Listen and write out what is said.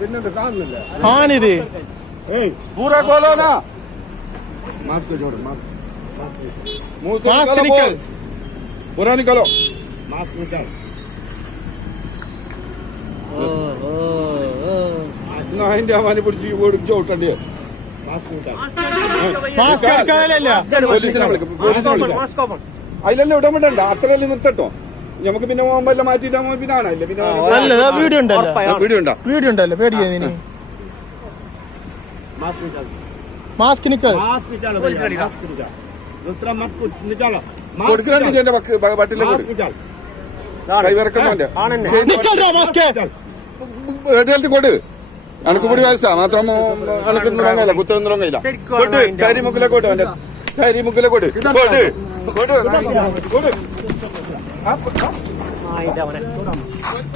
പിന്നെന്ത് കാണുന്നില്ല ആണിത് पूरा खोलो ना मास्क जोड़ो मुंह से निकालो पूरा निकालो मास्क निकाल അതിന്റെ അമാനെ പിടിച്ച് ഓടിച്ച് ഓട്ടണ്ടേ അതിലല്ലേ ഇടാൻ വേണ്ട അത്രയല്ലേ നിർത്തട്ടോ നമുക്ക് പിന്നെ പോകുമ്പോ മാറ്റിട്ടാ പിന്നെ ആണല്ലേ പിന്നെ വീഡിയോ ഉണ്ടല്ലോ വീഡിയോ ഉണ്ടല്ലോ പേടിക്കാ मास्क निकल दूसरा मत निकालो बटिले निकल रहा मास्क കൊട് അനക്ക് കൂടി വയസ്സാ മാത്രം അനക്കൊന്നും തുടങ്ങില്ല കുത്തൊന്നും തുടങ്ങില്ല കൊട് കരിമുക്കിലെ കൊട് അവന്റെ കരിമുക്കിലെ കൊട് കൊട് കൊട്